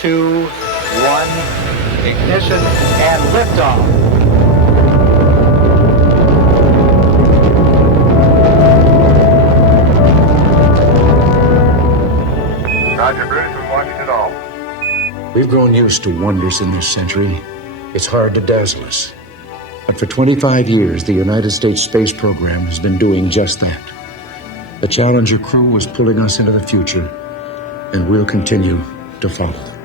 2, 1, ignition, and liftoff. Roger, Bruce, we're watching it all. We've grown used to wonders in this century. It's hard to dazzle us. But for 25 years, the United States space program has been doing just that. The Challenger crew was pulling us into the future, and we'll continue to follow them.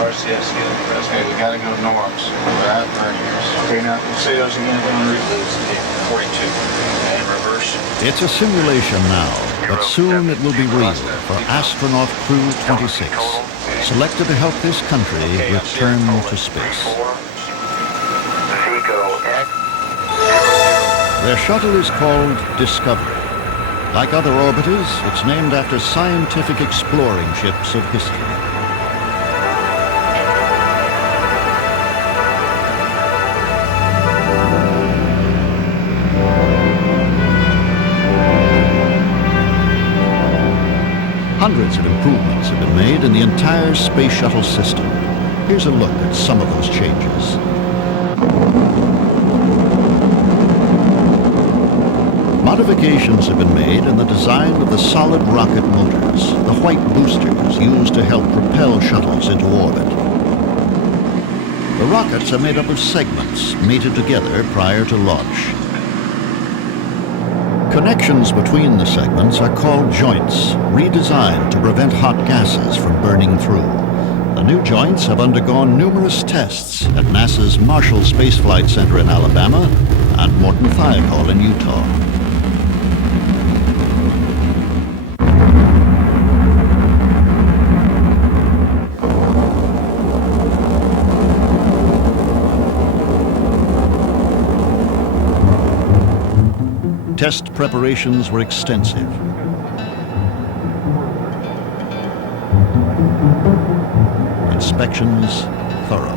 RCS, get it. Okay, we gotta go norms. Right here. Okay, now say those again on route 42. And reverse. It's a simulation now, but soon it will be real for astronaut crew 26, selected to help this country return to space. Their shuttle is called Discovery. Like other orbiters, it's named after scientific exploring ships of history. Hundreds of improvements have been made in the entire space shuttle system. Here's a look at some of those changes. Modifications have been made in the design of the solid rocket motors, the white boosters used to help propel shuttles into orbit. The rockets are made up of segments mated together prior to launch. Connections between the segments are called joints, redesigned to prevent hot gases from burning through. The new joints have undergone numerous tests at NASA's Marshall Space Flight Center in Alabama and Morton Thiok Hall in Utah. Test preparations were extensive. Inspections thorough.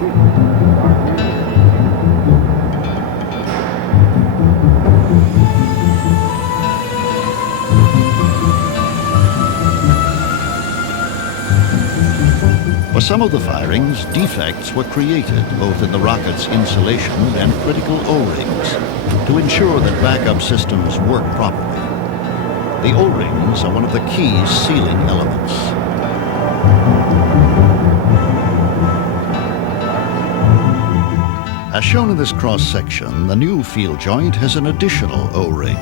For some of the firings, defects were created both in the rocket's insulation and critical O-rings to ensure that backup systems work properly. The O-rings are one of the key sealing elements. As shown in this cross-section, the new field joint has an additional O-ring.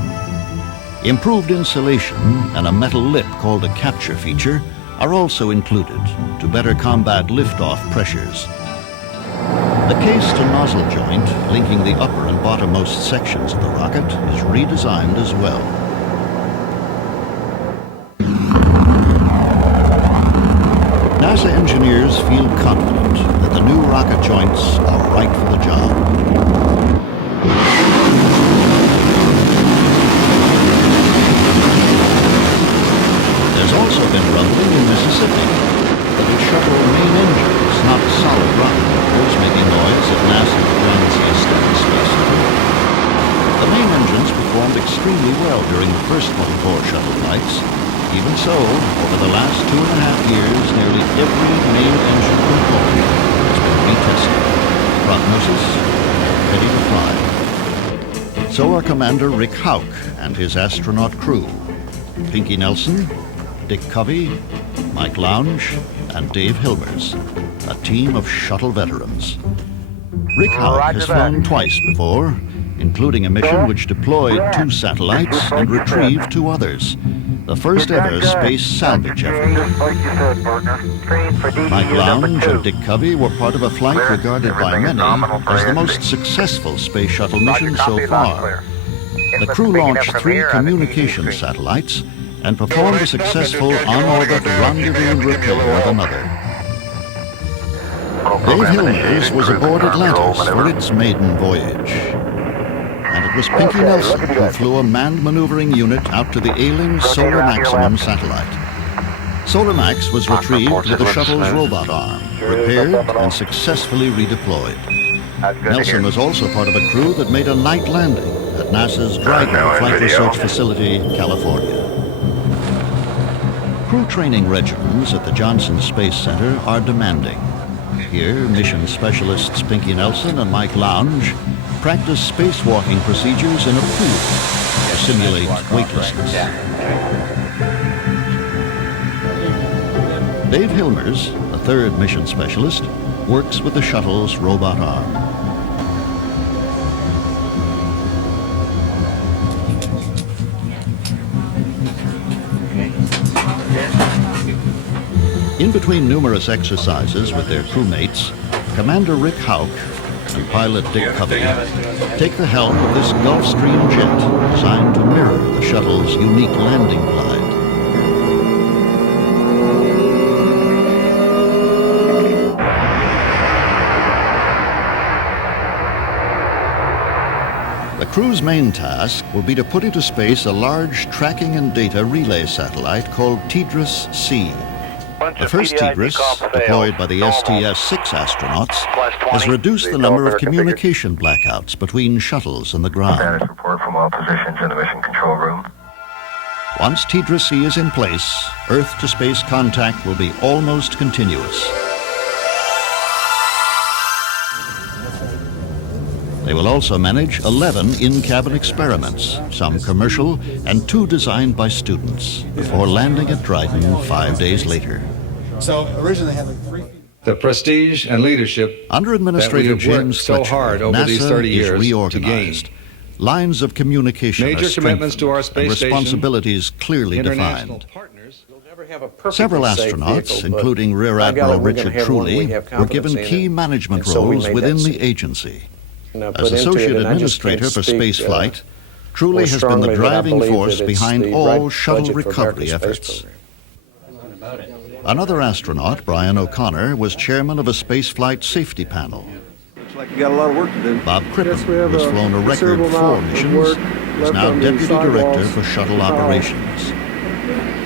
Improved insulation and a metal lip called a capture feature are also included to better combat liftoff pressures. The case-to-nozzle joint linking the upper and bottommost sections of the rocket is redesigned as well. NASA engineers feel confident that the new rocket joints are right for the job. There's also been rumbling in Mississippi that the shuttle main engines, not solid rocket motors, making noise at NASA's Grand Sea Space Center. The main engines performed extremely well during the first 24 shuttle flights. Even so, over the last 2.5 years, nearly every main engine component has been retested. Prognosis, ready to fly. So are Commander Rick Houck and his astronaut crew, Pinky Nelson, Dick Covey, Mike Lounge, and Dave Hilmers, a team of shuttle veterans. Rick Houck has flown twice before, including a mission which deployed 2 satellites and retrieved 2 others. The first ever space salvage effort. Mike Lounge and Dick Covey were part of a flight regarded by many as the most successful space shuttle mission so far. The crew launched 3 communication satellites and performed a successful on-orbit rendezvous repair of another. Dave Hilmers was aboard Atlantis for its maiden voyage. And it was Pinky Nelson who flew a manned maneuvering unit out to the ailing Solar Maximum satellite. Solar Max was retrieved with the shuttle's robot arm, repaired and successfully redeployed. That's good to Nelson hear. was also part of a crew that made a night landing at NASA's Dryden Flight video. Research Facility, California. Crew training regimens at the Johnson Space Center are demanding. Here, mission specialists Pinky Nelson and Mike Lounge practice spacewalking procedures in a pool to simulate weightlessness. Dave Hilmers, a third mission specialist, works with the shuttle's robot arm. In between numerous exercises with their crewmates, Commander Rick Hauk and pilot Dick Covey take the helm of this Gulfstream jet designed to mirror the shuttle's unique landing glide. The crew's main task will be to put into space a large tracking and data relay satellite called TDRS-C. The first TDRS, deployed by the STS-26 astronauts, has reduced the number of communication blackouts between shuttles and the ground. Status report from all positions in the mission control room. Once TDRS-C is in place, Earth-to-space contact will be almost continuous. They will also manage 11 in-cabin experiments, some commercial and 2 designed by students, before landing at Dryden 5 days later. So originally having 3 feet. The prestige and leadership Under Administrator that we have worked James so Fletcher, hard over NASA these 30 is years to reorganized. Lines of communication Major are commitments to our strengthened and space station, responsibilities clearly international defined. partners. Several astronauts, including Rear Admiral Richard Truly, were given key management roles within the agency. As Associate Administrator for spaceflight, Truly has been the driving force behind all shuttle recovery efforts. Another astronaut, Brian O'Connor, was chairman of a spaceflight safety panel. Looks like you got a lot of work to do. Bob Crippen, Yes, we have who has a flown a record considerable 4 amount of missions, work is left now on the Deputy sidewalls. Director for shuttle Power. operations.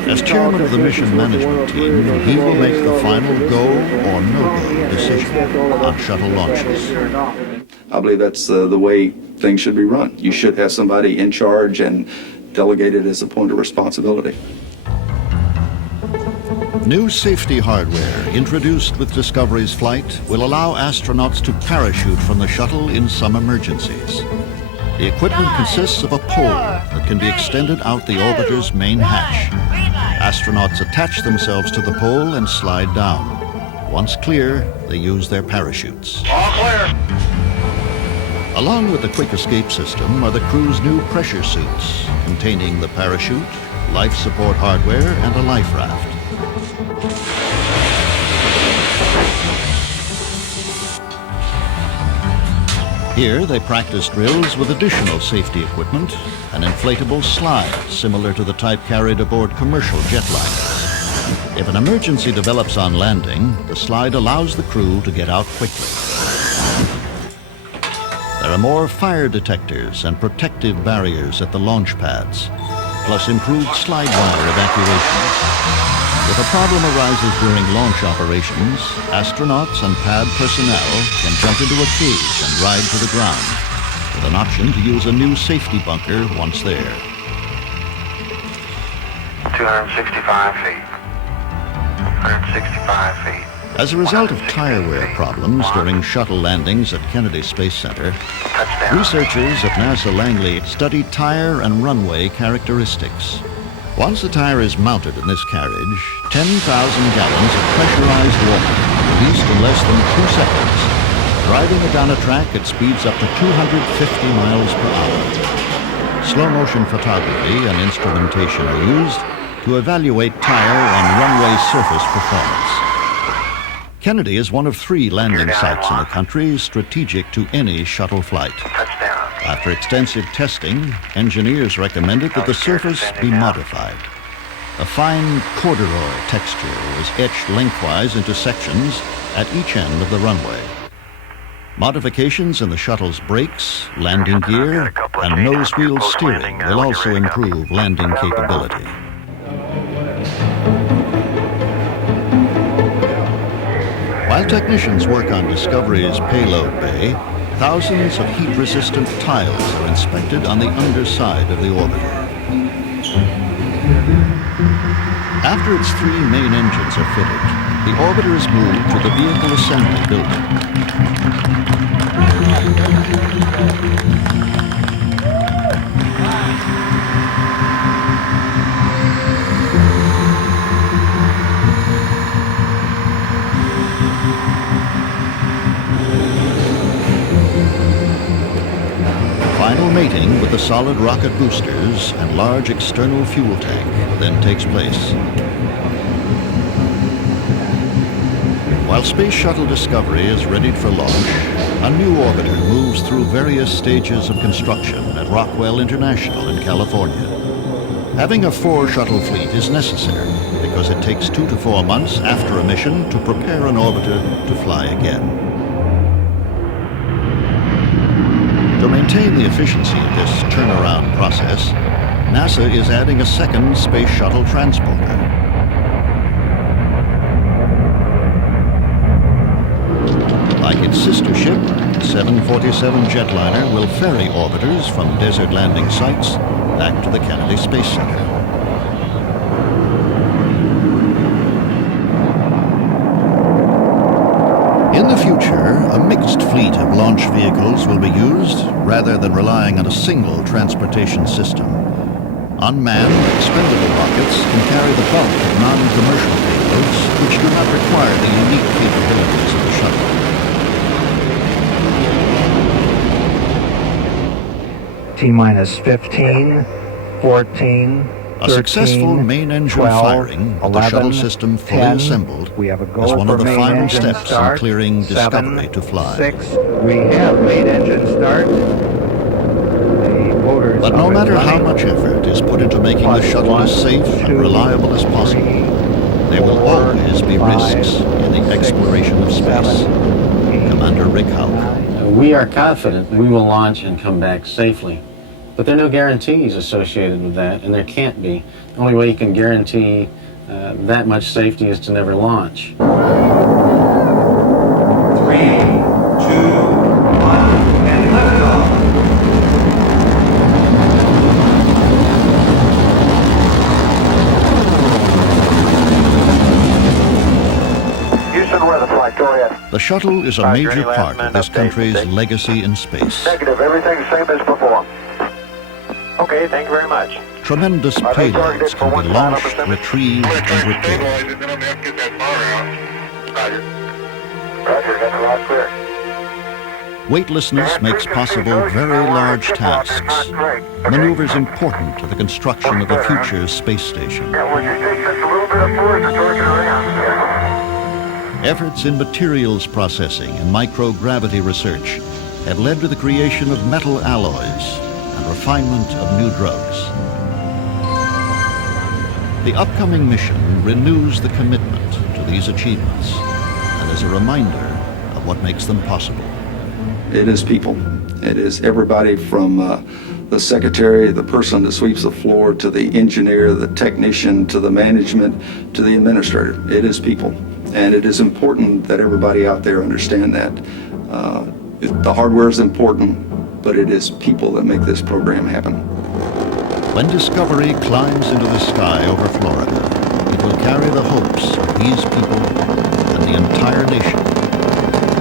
As chairman of the mission management team, he will make the final go or no-go decision on shuttle launches. I believe that's the way things should be run. You should have somebody in charge and delegated as a point of responsibility. New safety hardware introduced with Discovery's flight will allow astronauts to parachute from the shuttle in some emergencies. The equipment consists of a pole that can be extended out the orbiter's main hatch. Astronauts attach themselves to the pole and slide down. Once clear, they use their parachutes. All clear. Along with the quick escape system are the crew's new pressure suits, containing the parachute, life support hardware, and a life raft. Here, they practice drills with additional safety equipment, an inflatable slide similar to the type carried aboard commercial jetliners. If an emergency develops on landing, the slide allows the crew to get out quickly. There are more fire detectors and protective barriers at the launch pads, plus improved slide wire evacuation. If a problem arises during launch operations, astronauts and pad personnel can jump into a cage and ride to the ground, with an option to use a new safety bunker once there. 265 feet. 165 feet. As a result of tire wear problems during shuttle landings at Kennedy Space Center, Touchdown. researchers at NASA Langley study tire and runway characteristics. Once the tire is mounted in this carriage, 10,000 gallons of pressurized water released in less than 2 seconds. Driving it down a track at speeds up to 250 miles per hour. Slow motion photography and instrumentation are used to evaluate tire and runway surface performance. Kennedy is one of 3 landing sites in the country strategic to any shuttle flight. Touchdown. After extensive testing, engineers recommended that the surface be modified. A fine corduroy texture was etched lengthwise into sections at each end of the runway. Modifications in the shuttle's brakes, landing gear, and nose wheel steering will also improve landing capability. While technicians work on Discovery's payload bay, thousands of heat-resistant tiles are inspected on the underside of the orbiter. After its 3 main engines are fitted, the orbiter is moved to the vehicle assembly building. Final mating with the solid rocket boosters and large external fuel tank then takes place. While Space Shuttle Discovery is readied for launch, a new orbiter moves through various stages of construction at Rockwell International in California. Having a 4-shuttle fleet is necessary because it takes 2 to 4 months after a mission to prepare an orbiter to fly again. To maintain the efficiency of this turnaround process, NASA is adding a second Space Shuttle transporter. Like its sister ship, the 747 jetliner will ferry orbiters from desert landing sites back to the Kennedy Space Center. In the future, a mixed fleet of launch vehicles will be used rather than relying on a single transportation system. Unmanned, expendable rockets can carry the bulk of non-commercial payloads which do not require the unique capabilities of the shuttle. T-minus 15, 14, A successful main engine 12, firing of the 11, shuttle system fully 10. assembled We have a go is one of for the main final engine steps start. in clearing 7, Discovery to fly. 6. We have main engine start. The motors But no up and matter how running. much effort is put into making the Plus shuttle 1, as safe 2, and reliable as possible, 3, there will 4, always be 5, risks in the 6, exploration of space. 7, 8, Commander Rick Houck. 9. We are confident we will launch and come back safely. But there are no guarantees associated with that, and there can't be. The only way you can guarantee that much safety is to never launch. 3, 2, 1, and liftoff. Houston, weather flight, go ahead. The shuttle is a Roger, major any last part of minute this update, country's mistake? legacy in space. Negative, everything's same as before. Okay, thank you very much. Tremendous Are they targeted payloads for can be one final launched, percent? retrieved, and repaired. Roger. Roger, that's a lot clear. Weightlessness makes possible very large tasks, maneuvers important to the construction of the future space station. Yeah, would you take just a little bit of force and torque it around? Efforts in materials processing and microgravity research have led to the creation of metal alloys and refinement of new drugs. The upcoming mission renews the commitment to these achievements and is a reminder of what makes them possible. It is people. It is everybody from the secretary, the person that sweeps the floor, to the engineer, the technician, to the management, to the administrator. It is people. And it is important that everybody out there understand that. The hardware is important, but it is people that make this program happen. When Discovery climbs into the sky over Florida, it will carry the hopes of these people and the entire nation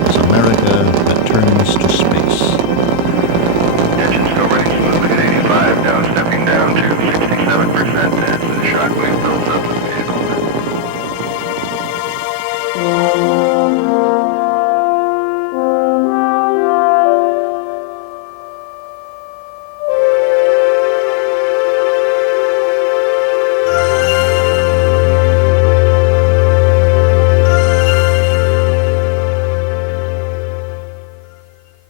as America returns to space.